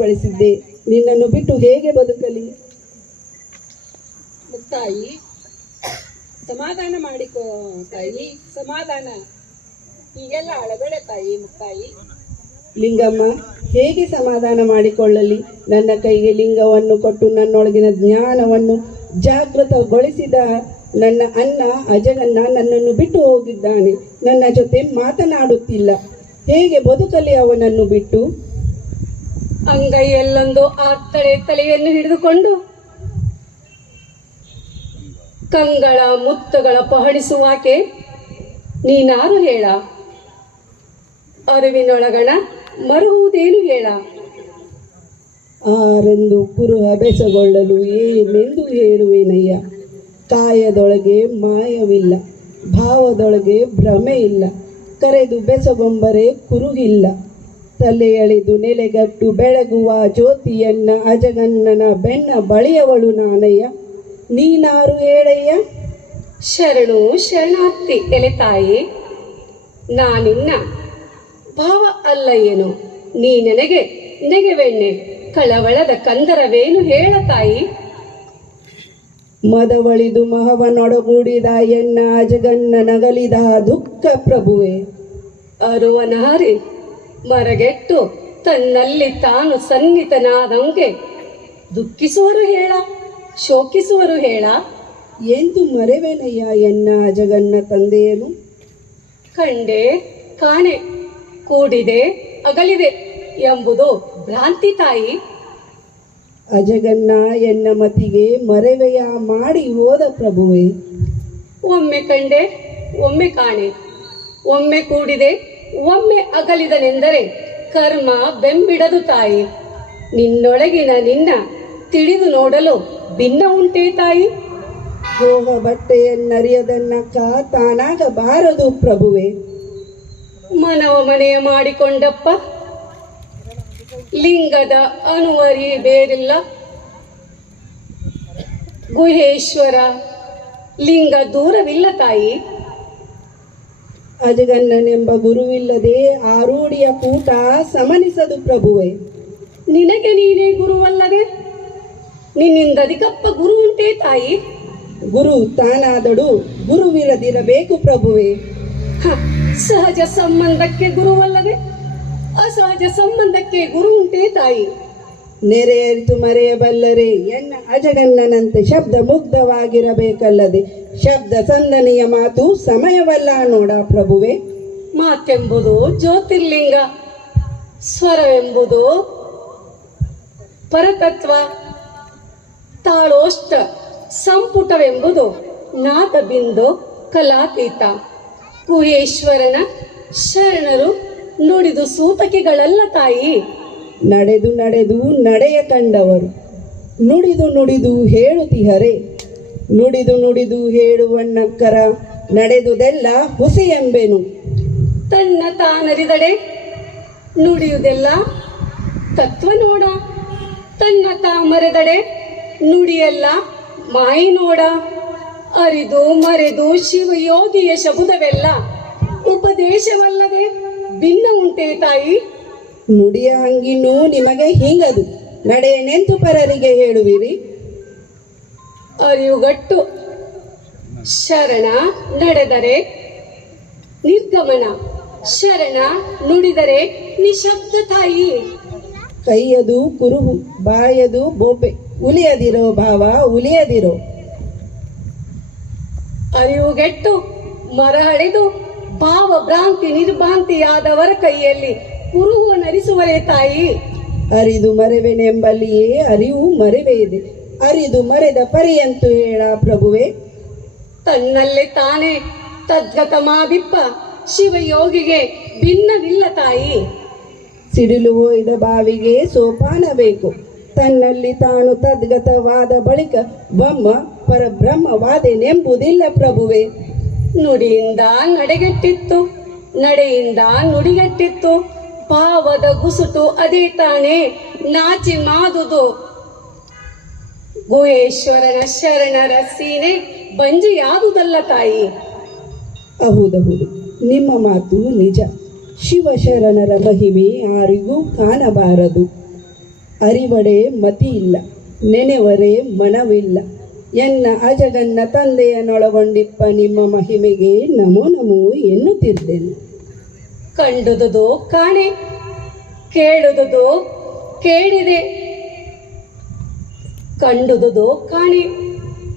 ಬಳಸಿದ್ದೆ. ನಿನ್ನನ್ನು ಬಿಟ್ಟು ಹೇಗೆ ಬದುಕಲಿ? ಮುತ್ತಾಯಿ, ಸಮಾಧಾನ ಮಾಡಿಕೋ ತಾಯಿ, ಸಮಾಧಾನ. ಹೀಗೆಲ್ಲ ಅಳಬೇಡ ತಾಯಿ. ಮುತ್ತಾಯಿ, ಲಿಂಗಮ್ಮ, ಹೇಗೆ ಸಮಾಧಾನ ಮಾಡಿಕೊಳ್ಳಲಿ? ನನ್ನ ಕೈಗೆ ಲಿಂಗವನ್ನು ಕೊಟ್ಟು ನನ್ನೊಳಗಿನ ಜ್ಞಾನವನ್ನು ಜಾಗೃತಗೊಳಿಸಿದ ನನ್ನ ಅಣ್ಣ ಅಜಗನ್ನ ನನ್ನನ್ನು ಬಿಟ್ಟು ಹೋಗಿದ್ದಾನೆ. ನನ್ನ ಜೊತೆ ಮಾತನಾಡುತ್ತಿಲ್ಲ. ಹೇಗೆ ಬದುಕಲಿ ಅವನನ್ನು ಬಿಟ್ಟು? ಅಂಗೈಯಲ್ಲೊಂದು ತಲೆಯನ್ನು ಹಿಡಿದುಕೊಂಡು ಕಂಗಳ ಮುತ್ತುಗಳ ಪಹಣಿಸುವಾಕೆ ನೀನಾರು ಹೇಳ? ಅರಿವಿನೊಳಗಣ ಮರುವುದೇನು ಹೇಳ? ಆರೆಂದು ಕುರುಹ ಬೆಸಗೊಳ್ಳಲು ಏನೆಂದು ಹೇಳುವೇನಯ್ಯ. ಕಾಯದೊಳಗೆ ಮಾಯವಿಲ್ಲ, ಭಾವದೊಳಗೆ ಭ್ರಮೆ ಇಲ್ಲ. ಕರೆದು ಬೆಸಗೊಂಬರೆ ಕುರುಹಿಲ್ಲ. ತಲೆ ಎಳೆದು ನೆಲೆಗಟ್ಟು ಬೆಳಗುವ ಜ್ಯೋತಿಯನ್ನ ಅಜಗನ್ನನ ಬೆನ್ನ ಬಳಿಯವಳು ನಾನಯ್ಯ. ನೀನಾರು ಹೇಳಯ್ಯ? ಶರಣು ಶರಣಾರ್ಥಿ ಎಲೆ ತಾಯಿ. ನಾನಿನ್ನ ಭಾವ ಅಲ್ಲ ಏನು? ನೀ ನನಗೆ ನೆಗೆವೆಣ್ಣೆ ಕಳವಳದ ಕಂದರವೇನು ಹೇಳ ತಾಯಿ? ಮದವಳಿದು ಮಹವನೊಡಗೂಡಿದ ಎನ್ನ ಅಜಗನ್ನ ನಗಲಿದ ದುಃಖ ಪ್ರಭುವೆ. ಅರುವನಹರಿ ಮರಗೆಟ್ಟು ತನ್ನಲ್ಲಿ ತಾನು ಸನ್ನಿಹಿತನಾದಂಗೆ ದುಃಖಿಸುವರು ಹೇಳ, ಶೋಕಿಸುವರು ಹೇಳ? ಎಂದು ಮರೆವೆನಯ್ಯ ಎನ್ನ ಅಜಗನ್ನ ತಂದೆಯನು. ಕಂಡೆ ಕಾಣೆ, ಕೂಡಿದೆ ಅಗಲಿದೆ ಎಂಬುದು ಭ್ರಾಂತಿ ತಾಯಿ. ಅಜಗನ್ನ ಎನ್ನ ಮತಿಗೆ ಮರೆವೆಯ ಮಾಡಿ ಹೋದ ಪ್ರಭುವೆ. ಒಮ್ಮೆ ಕಂಡೆ, ಒಮ್ಮೆ ಕಾಣೆ, ಒಮ್ಮೆ ಕೂಡಿದೆ, ಒಮ್ಮೆ ಅಗಲಿದನೆಂದರೆ ಕರ್ಮ ಬೆಂಬಿಡದು ತಾಯಿ. ನಿನ್ನೊಳಗಿನ ನಿನ್ನ ತಿಳಿದು ನೋಡಲು ಭಿನ್ನ ಉಂಟೇ ತಾಯಿ? ಹೋಗ ಬಟ್ಟೆಯನ್ನರಿಯದನ್ನಕ್ಕ ತಾನಾಗಬಾರದು ಪ್ರಭುವೆ. ಮನವ ಮನೆಯ ಮಾಡಿಕೊಂಡಪ್ಪ, ಲಿಂಗದ ಅನುವರಿ ಬೇರಿಲ್ಲ. ಗುಹೇಶ್ವರ ಲಿಂಗ ದೂರವಿಲ್ಲ ತಾಯಿ. ಅಜಗನ್ನನೆಂಬ ಗುರುವಿಲ್ಲದೆ ಆರೂಢಿಯ ಕೂಟ ಸಮನಿಸದು ಪ್ರಭುವೆ. ನಿನಗೆ ನೀನೇ ಗುರುವಲ್ಲದೆ ನಿನ್ನಿಂದ ಅಧಿಕಪ್ಪ ಗುರು ಉಂಟೇ ತಾಯಿ? ಗುರು ತಾನಾದಡು ಗುರುವಿರದಿರಬೇಕು ಪ್ರಭುವೆ. ಸಹಜ ಸಂಬಂಧಕ್ಕೆ ಗುರುವಲ್ಲದೆ ಅಸಹಜ ಸಂಬಂಧಕ್ಕೆ ಗುರು ಉಂಟೇ ತಾಯಿ? ನೆರೆ ಅರಿತು ಮರೆಯಬಲ್ಲರೆ ಎನ್ನ ಅಜಗನ್ನನಂತೆ ಶಬ್ದ ಮುಗ್ಧವಾಗಿರಬೇಕಲ್ಲದೆ ಶಬ್ದ ಸಂದನೆಯ ಮಾತು ಸಮಯವಲ್ಲ ನೋಡ ಪ್ರಭುವೆ. ಮಾತೆಂಬುದು ಜ್ಯೋತಿರ್ಲಿಂಗ, ಸ್ವರವೆಂಬುದು ಪರತತ್ವ, ತಾಳೋಷ್ಟ ಸಂಪುಟವೆಂಬುದು ನಾದಬಿಂದು ಕಲಾತೀತ. ಗುಹೇಶ್ವರನ ಶರಣರು ನುಡಿದು ಸೂತಕಿಗಳಲ್ಲ ತಾಯಿ. ನಡೆದು ನಡೆದು ನಡೆಯ ಕಂಡವರು ನುಡಿದು ನುಡಿದು ಹೇಳುತ್ತಿಹರೆ. ನುಡಿದು ನುಡಿದು ಹೇಳುವಣ್ಣಕ್ಕರ ನಡೆದುದೆಲ್ಲ ಹುಸಿ ಎಂಬೆನು. ತನ್ನ ತಾನರಿದಡೆ ನುಡಿಯುವುದೆಲ್ಲ ತತ್ವ ನೋಡ. ತನ್ನ ತಾ ಮರೆದಡೆ ನುಡಿಯಲ್ಲ ಮಾಯಿ ನೋಡ. ಅರಿದು ಮರೆದು ಶಿವಯೋಗಿಯ ಶಬ್ದವೆಲ್ಲ ಉಪದೇಶವಲ್ಲದೆ ಭಿನ್ನ ಉಂಟೇ ತಾಯಿ? ನುಡಿಯ ಹಂಗಿನೂ ನಿಮಗೆ ಹಿಂಗದು. ನಡೆ ನೆಂತು ಪರರಿಗೆ ಹೇಳುವಿರಿ. ಅರಿವುಗಟ್ಟು ಶರಣ ನಡೆದರೆ ನಿರ್ಗಮನ, ಶರಣ ನುಡಿದರೆ ನಿಶಬ್ದ ತಾಯಿ. ಕೈಯದು ಕುರುಹು, ಬಾಯದು ಬೋಪೆ. ಉಲಿಯದಿರೋ ಭಾವ, ಉಲಿಯದಿರೋ. ಅರಿವುಗೆಟ್ಟು ಮರ ಹಡೆದು ಭಾವ ಭ್ರಾಂತಿ ನಿರ್ಭಾಂತಿಯಾದವರ ಕೈಯಲ್ಲಿ ಕುರುಹು ನರಿಸುವರೇ ತಾಯಿ. ಅರಿದು ಮರೆವೆನೆಂಬಲ್ಲಿಯೇ ಅರಿವು ಮರೆವೇ ಇದೆ. ಅರಿದು ಮರೆದ ಪರಿಯಂತೂ ಹೇಳ ಪ್ರಭುವೆ. ತನ್ನಲ್ಲೇ ತಾನೇ ತದ್ಗತ ಮಾದಿಪ್ಪ ಶಿವಯೋಗಿಗೆ ಭಿನ್ನವಿಲ್ಲ ತಾಯಿ. ಸಿಡಿಲು ಒಯ್ದ ಬಾವಿಗೆ ಸೋಪಾನ ಬೇಕು. ತನ್ನಲ್ಲಿ ತಾನು ತದ್ಗತವಾದ ಬಳಿಕ ಬ್ರಹ್ಮ ಪರಬ್ರಹ್ಮವಾದೆನೆಂಬುದಿಲ್ಲ ಪ್ರಭುವೆ. ನುಡಿಯಿಂದ ನಡೆಗೆಟ್ಟಿತ್ತು, ನಡೆಯಿಂದ ನುಡಿಗೆಟ್ಟಿತ್ತು. ಭಾವದ ಗುಸುಟು ಅದೇ ತಾನೇ ನಾಚಿ ಮಾದುದು. ಗುಹೇಶ್ವರನ ಶರಣರ ಸೀನೆ ಬಂಜಿಯಾದುದಲ್ಲ ತಾಯಿ. ಹೌದೌದು, ನಿಮ್ಮ ಮಾತು ನಿಜ. ಶಿವಶರಣರ ಮಹಿಮೆ ಯಾರಿಗೂ ಕಾಣಬಾರದು. ಅರಿವಡೆ ಮತಿ ಇಲ್ಲ, ನೆನೆವರೆ ಮನವಿಲ್ಲ. ಎನ್ನ ಅಜಗನ್ನ ತಂದೆಯನ್ನೊಳಗೊಂಡಿಪ್ಪ ನಿಮ್ಮ ಮಹಿಮೆಗೆ ನಮೋ ನಮೋ ಎನ್ನುತ್ತಿದ್ದೇನೆ. ಕಂಡುದುದು ಕಾಣೆ, ಕೇಳುದುದು ಕೇಳಿದೆ. ಕಂಡುದುದು ಕಾಣೆ,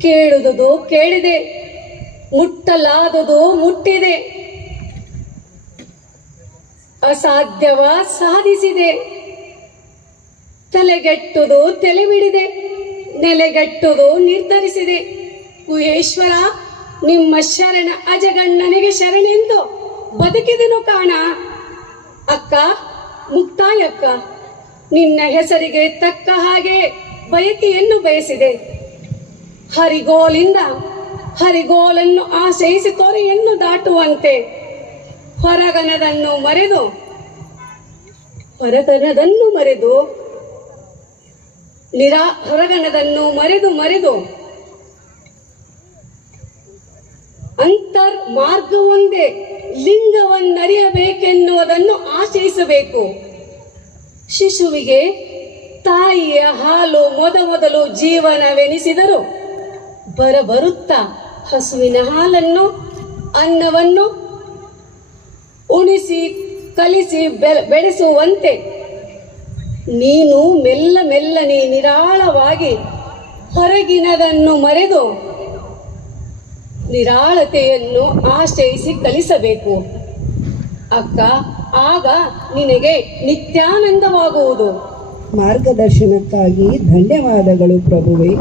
ಕೇಳುದುದು ಕೇಳಿದೆ, ಮುಟ್ಟಲಾದುದು ಮುಟ್ಟಿದೆ, ಅಸಾಧ್ಯವ ಸಾಧಿಸಿದೆ. ತಲೆಗೆಟ್ಟುದು ತಲೆ ಬಿಡಿದೆ, ನೆಲೆಗೆಟ್ಟುದು ನಿರ್ಧರಿಸಿದೆ. ಗುಹೇಶ್ವರ, ನಿಮ್ಮ ಶರಣ ಅಜಗಣ್ಣನಿಗೆ ಶರಣೆಂದು ಬದುಕಿದೆನು ಕಾಣ. ಅಕ್ಕ, ಮುಕ್ತಾಯಕ್ಕ, ನಿನ್ನ ಹೆಸರಿಗೆ ತಕ್ಕ ಹಾಗೆ ಬಯಕೆಯನ್ನು ಬಯಸಿದೆ. ಹರಿಗೋಲನ್ನು ಆಶ್ರಯಿಸಿ ತೊರೆಯನ್ನು ದಾಟುವಂತೆ ಹೊರಗನದನ್ನು ಮರೆದು ಮರೆದು ಅಂತರ್ ಮಾರ್ಗವೊಂದೇ ಲಿಂಗವನ್ನರಿಯಬೇಕೆನ್ನುವುದನ್ನು ಆಶ್ರಯಿಸಬೇಕು. ಶಿಶುವಿಗೆ ತಾಯಿಯ ಹಾಲು ಮೊದಲು ಜೀವನವೆನಿಸಿದರು, ಬರುತ್ತಾ ಹಸುವಿನ ಹಾಲನ್ನು ಅನ್ನವನ್ನು ಉಣಿಸಿ ಕಲಿಸಿ ಬೆಳೆಸುವಂತೆ ನೀನು ಮೆಲ್ಲನೆ ನಿರಾಳವಾಗಿ ಹೊರಗಿನದನ್ನು ಮರೆದು ನಿರಾಳತೆಯನ್ನು ಆಶ್ರಯಿಸಿ ಕಲಿಸಬೇಕು ಅಕ್ಕ. ಆಗ ನಿನಗೆ ನಿತ್ಯಾನಂದವಾಗುವುದು. ಮಾರ್ಗದರ್ಶನಕ್ಕಾಗಿ ಧನ್ಯವಾದಗಳು ಪ್ರಭುವೇ.